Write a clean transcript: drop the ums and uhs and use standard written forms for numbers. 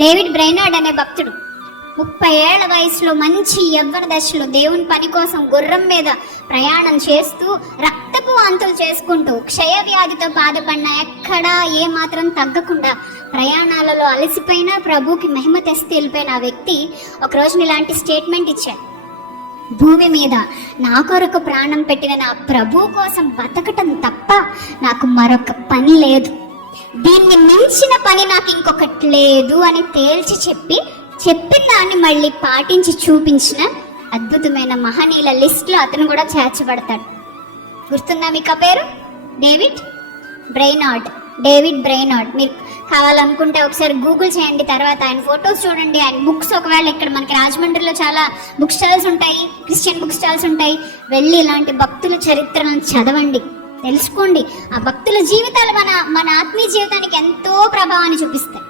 David Brainerd అనే భక్తుడు 30 ఏళ్ల వయసులో మంచి యవ్వన దశలో దేవుని పని కోసం గుర్రం మీద ప్రయాణం చేస్తూ రక్తపు వాంతులు చేసుకుంటూ క్షయ వ్యాధితో బాధపడిన ఎక్కడా ఏ మాత్రం తగ్గకుండా ప్రయాణాలలో అలసిపోయిన ప్రభుకి మహిమ తెస్తే వెళ్ళిపోయిన ఆ వ్యక్తి ఒకరోజు ఇలాంటి స్టేట్మెంట్ ఇచ్చాడు: భూమి మీద నా కొరకు ప్రాణం పెట్టిన నా ప్రభు కోసం బతకటం తప్ప నాకు మరొక పని లేదు, దీన్ని మించిన పని నాకు ఇంకొకటి లేదు అని తేల్చి చెప్పిన దాన్ని మళ్ళీ పాటించి చూపించిన అద్భుతమైన మహనీయుల లిస్ట్లో అతను కూడా చేర్చబడతాడు. గుర్తుందా మీకు ఆ పేరు? David Brainerd. మీరు కావాలనుకుంటే ఒకసారి గూగుల్ చేయండి, తర్వాత ఆయన ఫొటోస్ చూడండి, ఆయన బుక్స్ ఒకవేళ ఇక్కడ మనకి రాజమండ్రిలో చాలా బుక్ స్టాల్స్ ఉంటాయి, క్రిస్టియన్ బుక్ స్టాల్స్ ఉంటాయి, వెళ్ళి ఇలాంటి భక్తుల చరిత్రలను చదవండి, తెలుసుకోండి. ఆ భక్తుల జీవితాలు మన ఆత్మీయ జీవితానికి ఎంతో ప్రభావాన్ని చూపిస్తాయి.